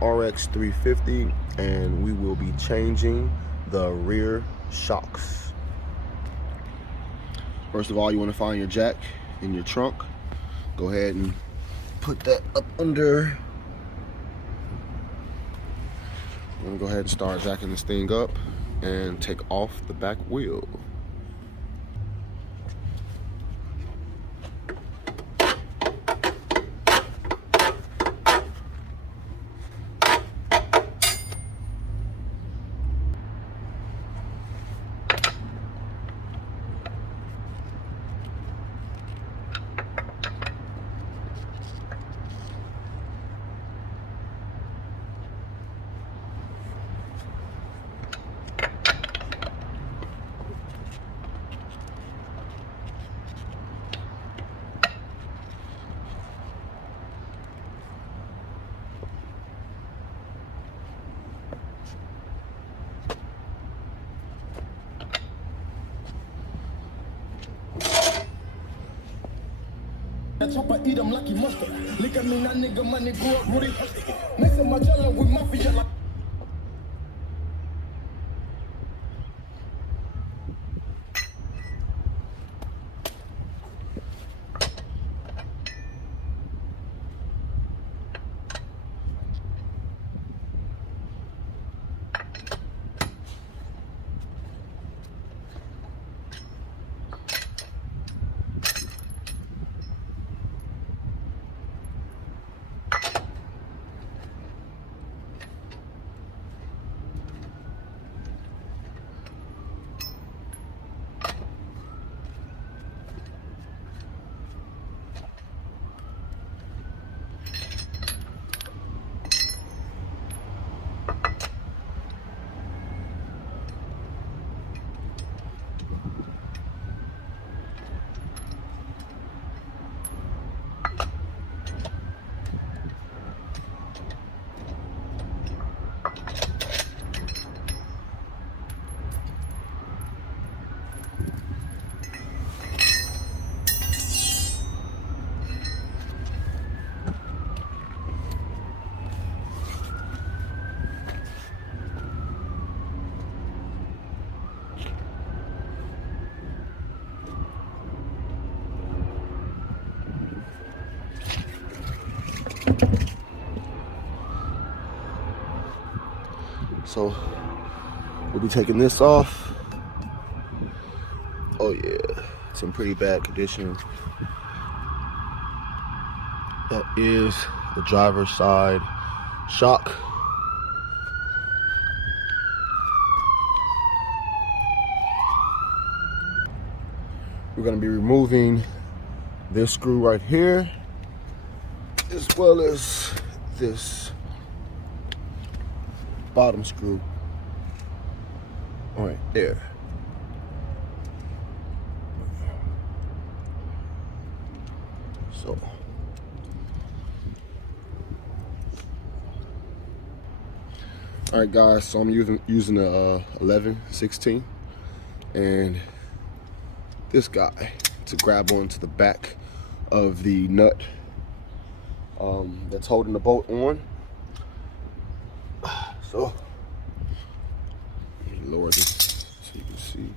RX 350, and we will be changing the rear shocks. First of all, you want to find your jack in your trunk. Go ahead and put that up under. I'm gonna go ahead and start jacking this thing up and take off the back wheel. Chopper eat them lucky mustard. Look at me, that nigga money grew up Rudy. Next to my jello with mafia like. So we'll be taking this off. Oh yeah, it's in pretty bad condition. That is the driver's side shock. We're going to be removing this screw right here, as well as this bottom screw right there. So all right guys, so I'm using a 11/16 and this guy to grab onto the back of the nut that's holding the bolt on. So let me lower this so you can see.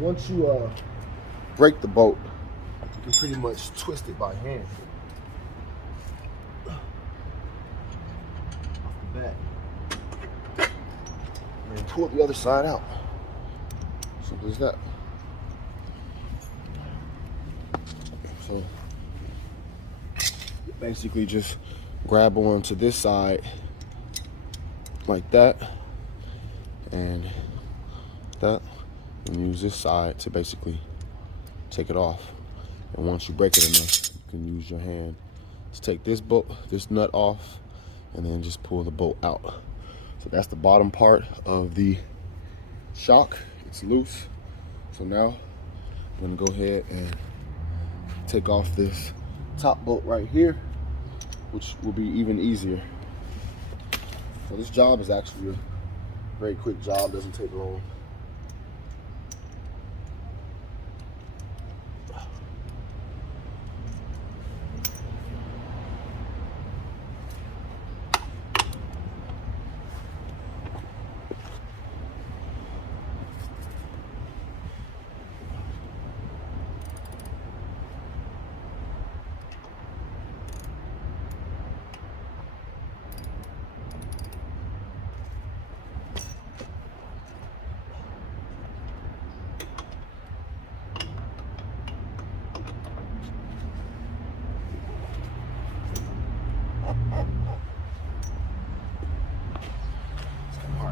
Once you break the bolt, you can pretty much twist it by hand. Off the back. And pull the other side out. Simple as that. So basically just grab onto this side like that and that, and use this side to basically take it off. And once you break it enough, you can use your hand to take this nut off and then just pull the bolt out So that's the bottom part of the shock. It's loose. So now I'm gonna go ahead and take off this top bolt right here, which will be even easier. So this job is actually a very quick job, doesn't take long.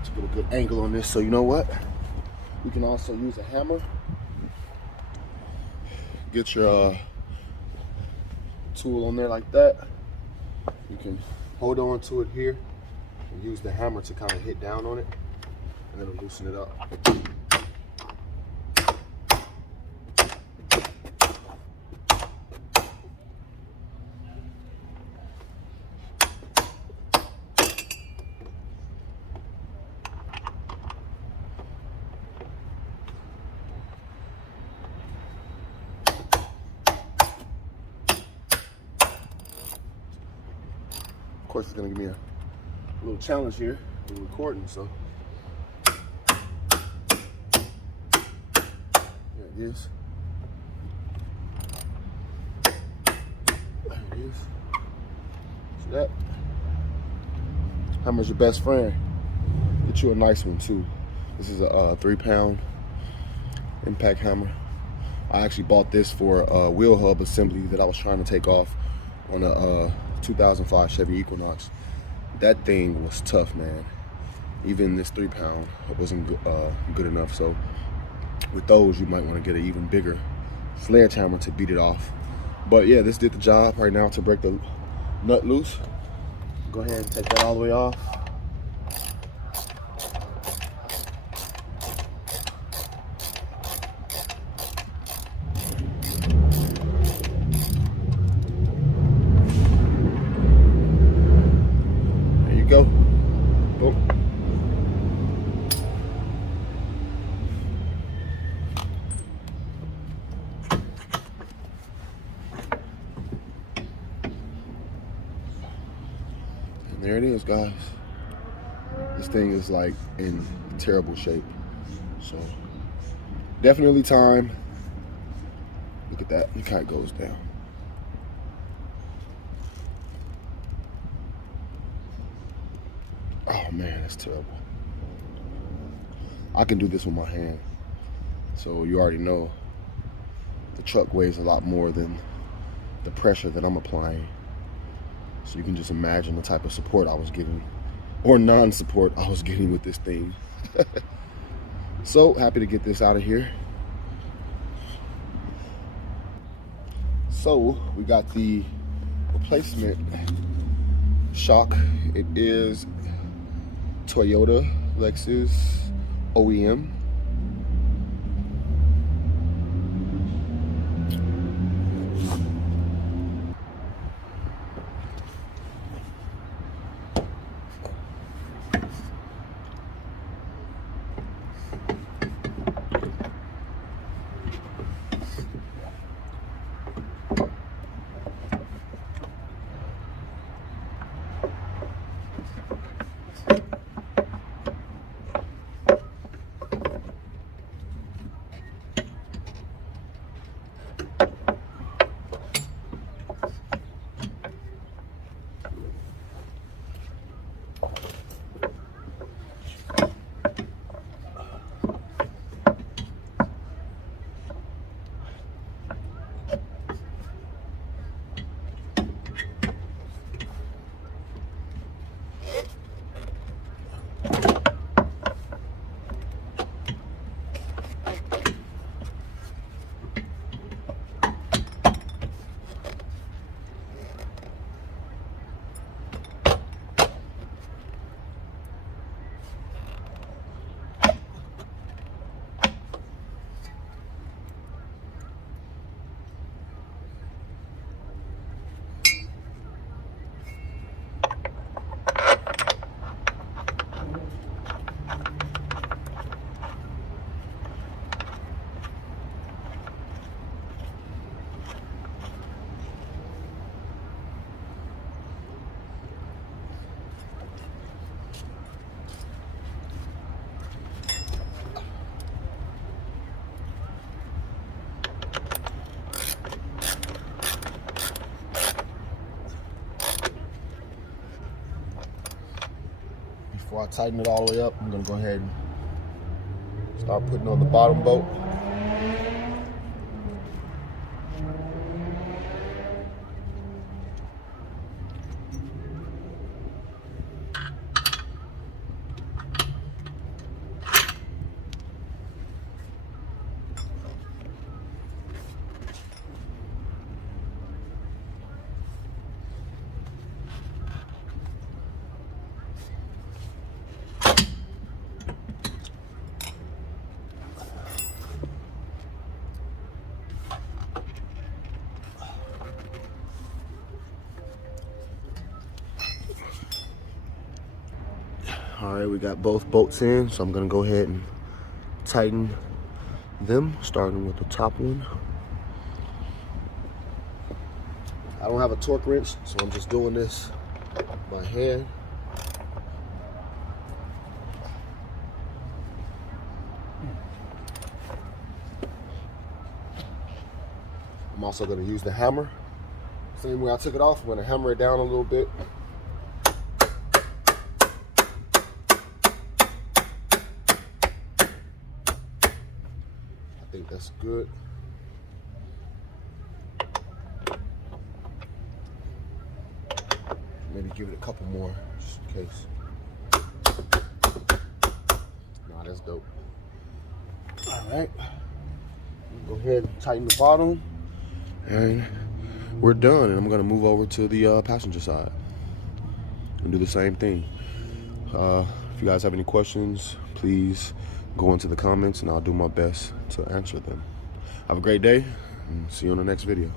To get a good angle on this, so you know what? We can also use a hammer. Get your tool on there like that. You can hold on to it here and use the hammer to kind of hit down on it, and then loosen it up. Of course, it's gonna give me a little challenge here in recording, so there it is. There it is. See that? Hammer's your best friend. Get you a nice one too. This is a 3-pound impact hammer. I actually bought this for a wheel hub assembly that I was trying to take off on a 2005 Chevy Equinox. That thing was tough, man. Even this 3-pound wasn't good enough. So with those, you might want to get an even bigger sledgehammer to beat it off. But yeah, this did the job. Right now, to break the nut loose, go ahead and take that all the way off. Go. Boom. And there it is, guys. This thing is like in terrible shape. So definitely time. Look at that. Look how it goes down. Oh man, that's terrible. I can do this with my hand. So you already know the truck weighs a lot more than the pressure that I'm applying. So you can just imagine the type of support I was getting, or non-support I was getting with this thing. So happy to get this out of here. So we got the replacement shock. It is Toyota, Lexus, OEM. before I tighten it all the way up, I'm gonna go ahead and start putting on the bottom bolt. All right, we got both bolts in, so I'm gonna go ahead and tighten them, starting with the top one. I don't have a torque wrench, so I'm just doing this by hand. I'm also gonna use the hammer. Same way I took it off, I'm gonna hammer it down a little bit. I think that's good. Maybe give it a couple more, just in case. Nah, that's dope. All right, go ahead and tighten the bottom, and we're done. And I'm gonna move over to the passenger side and do the same thing. If you guys have any questions, please go into the comments and I'll do my best to answer them. Have a great day and see you on the next video.